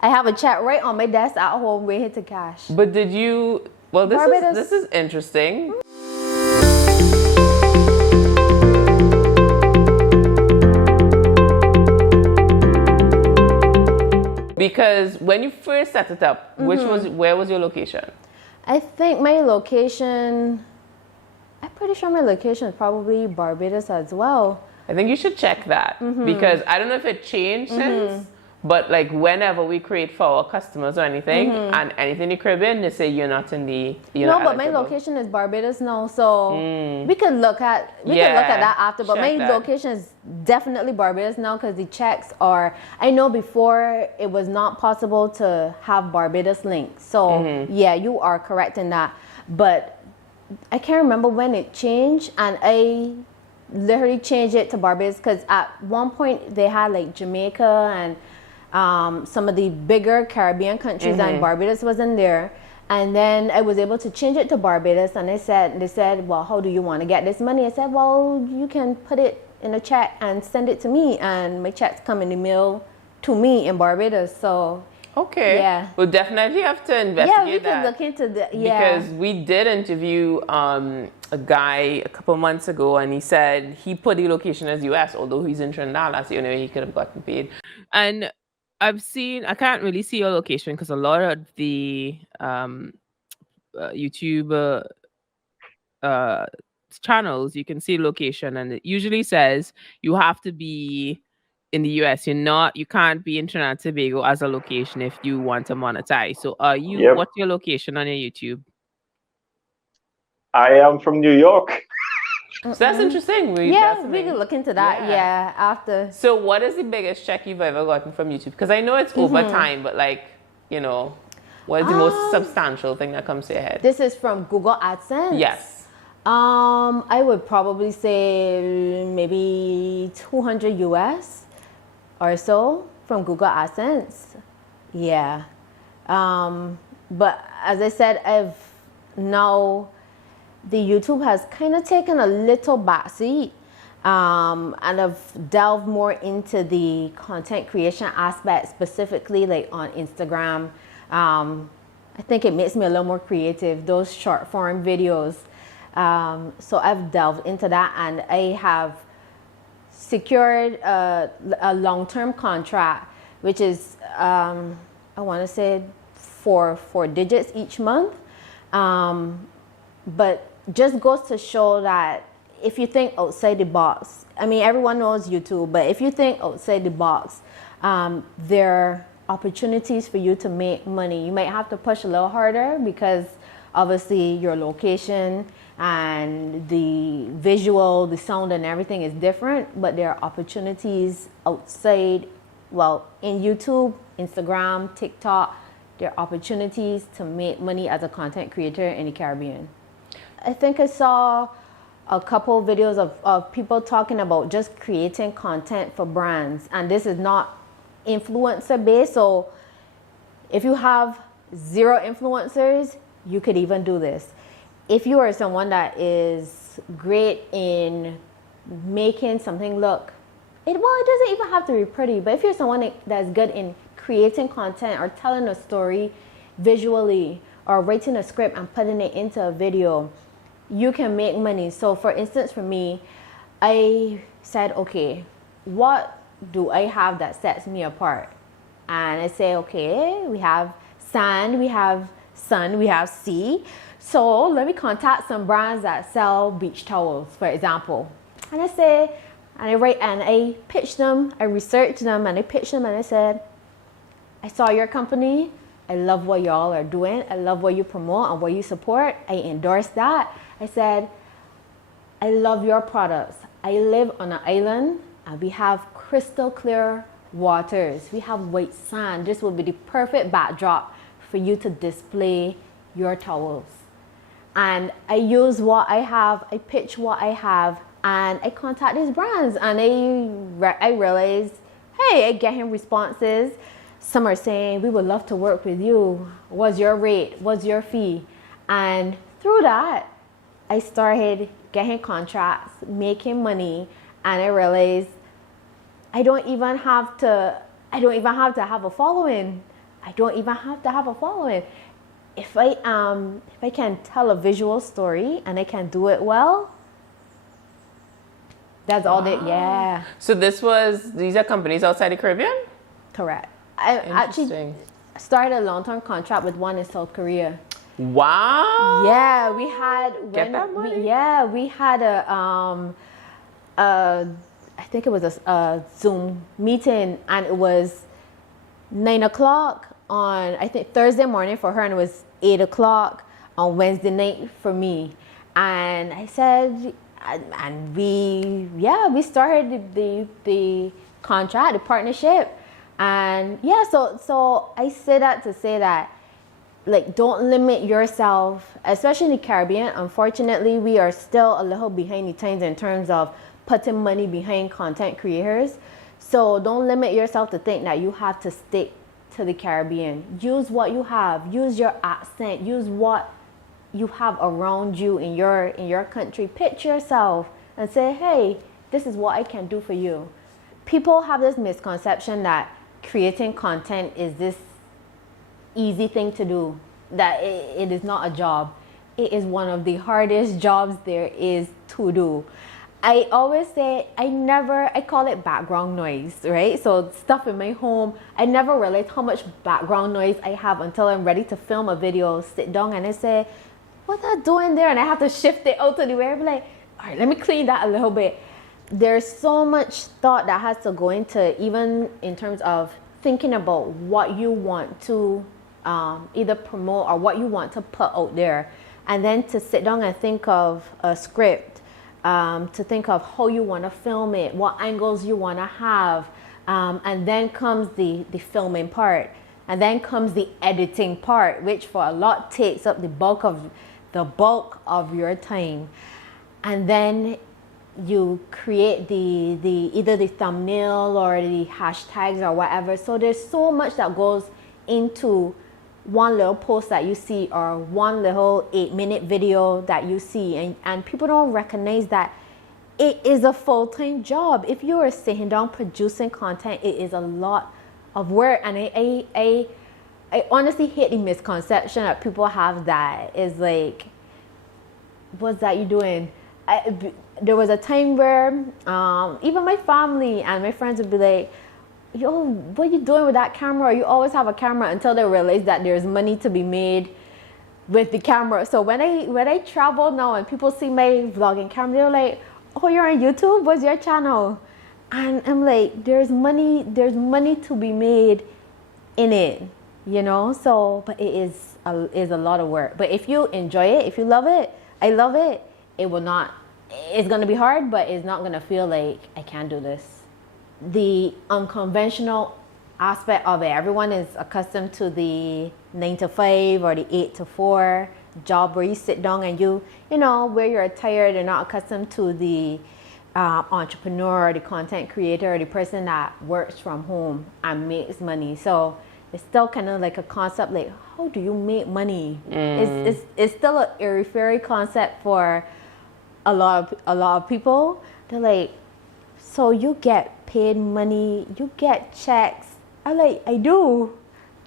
I have a check right on my desk at home waiting to cash. But did you? Well, this is interesting. Because when you first set it up, where was your location? I think my location, I'm pretty sure my location is probably Barbados as well. I think you should check that because I don't know if it changed since, but like whenever we create for our customers or anything and anything in the Caribbean, they say you're not in the. No, but my location is Barbados now, so we can look at that after. But my location is definitely Barbados now because the checks are. I know before it was not possible to have Barbados links, so yeah, you are correct in that. But I can't remember when it changed, and I literally changed it to Barbados because at one point they had like Jamaica and some of the bigger Caribbean countries, and Barbados was in there. And then I was able to change it to Barbados, and they said, well, how do you want to get this money? I said, well, you can put it in a check and send it to me, and my checks come in the mail to me in Barbados. So okay, yeah, we'll definitely have to investigate that. Yeah, we can look into that. Yeah, because we did interview a guy a couple months ago, and he said he put the location as US, although he's in Trinidad. That's the only way he could have gotten paid. And I can't really see your location because a lot of the YouTube channels, you can see location, and it usually says you have to be in the US. You can't be in Trinidad and Tobago as a location if you want to monetize. So what's your location on your YouTube? I am from New York. So that's interesting. We can look into that. Yeah, after. So what is the biggest check you've ever gotten from YouTube? Because I know it's over time, but like, what is the most substantial thing that comes to your head? This is from Google AdSense? Yes. I would probably say maybe 200 US or so from Google AdSense. Yeah. But as I said, the YouTube has kind of taken a little backseat, and I've delved more into the content creation aspect, specifically like on Instagram. I think it makes me a little more creative, those short form videos. So I've delved into that, and I have secured a long-term contract, which is, I want to say four digits each month. But just goes to show that if you think outside the box, I mean, everyone knows YouTube, but if you think outside the box, there are opportunities for you to make money. You might have to push a little harder because obviously your location and the visual, the sound and everything is different, but there are opportunities outside, in YouTube, Instagram, TikTok, there are opportunities to make money as a content creator in the Caribbean. I think I saw a couple videos of people talking about just creating content for brands, and this is not influencer based. So if you have 0 influencers, you could even do this. If you are someone that is great in making something look, it doesn't even have to be pretty, but if you're someone that's good in creating content or telling a story visually or writing a script and putting it into a video, you can make money. So for instance, for me, I said, okay, what do I have that sets me apart? And I say, okay, we have sand, we have sun, we have sea. So let me contact some brands that sell beach towels, for example. And I say, and I write, and I pitch them, I research them, and I pitch them, and I said, I saw your company. I love what y'all are doing. I love what you promote and what you support. I endorse that. I said, I love your products. I live on an island and we have crystal clear waters. We have white sand. This will be the perfect backdrop for you to display your towels. And I use what I have, I pitch what I have, and I contact these brands, and I realize, hey, I get him responses. Some are saying, we would love to work with you. What's your rate? What's your fee? And through that, I started getting contracts, making money, and I realized I don't even have to have a following. I don't even have to have a following. If I can tell a visual story and I can do it well, that's all that. Yeah. So these are companies outside the Caribbean? Correct. I actually started a long-term contract with one in South Korea. Wow. Yeah, we had we had I think it was a Zoom meeting, and it was 9 o'clock on, I think, Thursday morning for her, and it was 8 o'clock on Wednesday night for me. And I said, and we started the contract, the partnership. And yeah, so I say that to say that, like, don't limit yourself, especially in the Caribbean. Unfortunately, we are still a little behind the times in terms of putting money behind content creators. So don't limit yourself to think that you have to stick to the Caribbean. Use what you have. Use your accent. Use what you have around you in your country. Pitch yourself and say, hey, this is what I can do for you. People have this misconception that creating content is this easy thing to do, that it is not a job. It is one of the hardest jobs there is to do. I always say I call it background noise, right? So stuff in my home, I never realized how much background noise I have until I'm ready to film a video, sit down and I say, what's that doing there? And I have to shift it out to the way. I'm like, all right, let me clean that a little bit. There's so much thought that has to go into, even in terms of thinking about what you want to either promote or what you want to put out there. And then to sit down and think of a script, to think of how you want to film it, what angles you want to have. And then comes the filming part. And then comes the editing part, which for a lot takes up the bulk of your time. And then you create the either the thumbnail or the hashtags or whatever. So there's so much that goes into one little post that you see or one little 8-minute video that you see, and people don't recognize that it is a full-time job. If you are sitting down producing content, it is a lot of work. And I honestly hate the misconception that people have that is like, what's that you doing? There was a time where even my family and my friends would be like, yo, what are you doing with that camera? You always have a camera, until they realize that there's money to be made with the camera. So when I travel now and people see my vlogging camera, they're like, oh, you're on YouTube? What's your channel? And I'm like, there's money to be made in it, you know? So, but it is a lot of work. But if you enjoy it, if you love it, I love it, it's gonna be hard, but it's not gonna feel like I can't do this. The unconventional aspect of it, everyone is accustomed to the 9 to 5 or the 8 to 4 job where you sit down and you know, where you're tired. They're not accustomed to the entrepreneur, the content creator, the person that works from home and makes money. So it's still kind of like a concept, like, how do you make money? It's still an airy-fairy concept for a lot of people. They're like, so you get paid money, you get checks. I do.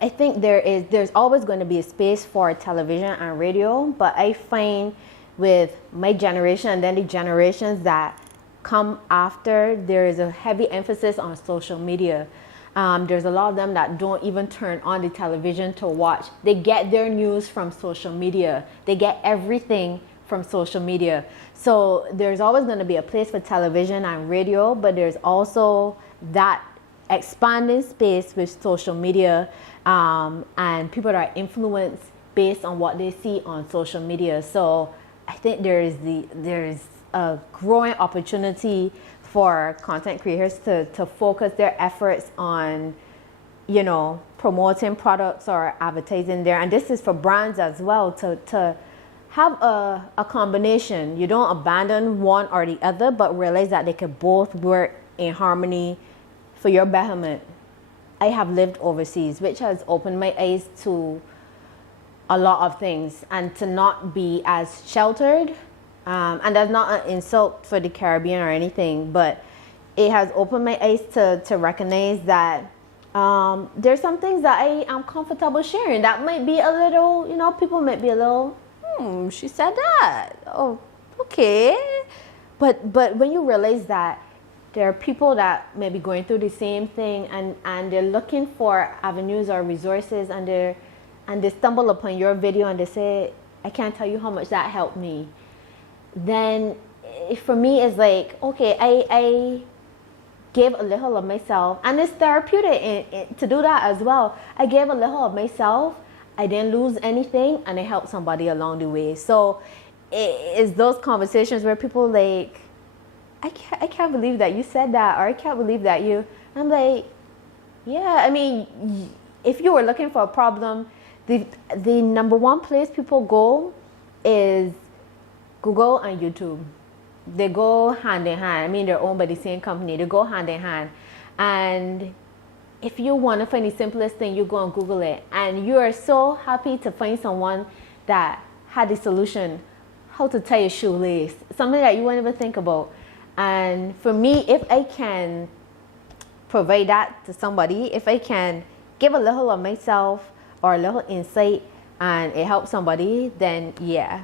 I think there's always going to be a space for television and radio, but I find with my generation and then the generations that come after, there is a heavy emphasis on social media. There's a lot of them that don't even turn on the television to watch. They get their news from social media. They get everything from social media. So there's always going to be a place for television and radio, but there's also that expanding space with social media, and people that are influenced based on what they see on social media. So I think there's a growing opportunity for content creators to focus their efforts on, you know, promoting products or advertising there. And this is for brands as well, to have a combination. You don't abandon one or the other, but realize that they can both work in harmony for your betterment. I have lived overseas, which has opened my eyes to a lot of things, and to not be as sheltered. And that's not an insult for the Caribbean or anything, but it has opened my eyes to recognize that There's some things that I am comfortable sharing. That might be a little, people might be a little, she said that. Oh, okay. But when you realize that there are people that may be going through the same thing, and they're looking for avenues or resources, and they stumble upon your video and they say, I can't tell you how much that helped me. Then for me, it's like, okay, I gave a little of myself, and it's therapeutic to do that as well. I gave a little of myself, I didn't lose anything, and I helped somebody along the way. So it's those conversations where people like, I can't believe that you said that, or I can't believe that you. I'm like, yeah, I mean, if you were looking for a problem, the number one place people go is Google and YouTube. They go hand in hand. I mean, they're owned by the same company. They go hand in hand. And if you want to find the simplest thing, you go and Google it. And you are so happy to find someone that had the solution, how to tie a shoelace, something that you won't even think about. And for me, if I can provide that to somebody, if I can give a little of myself or a little insight and it helps somebody, then yeah.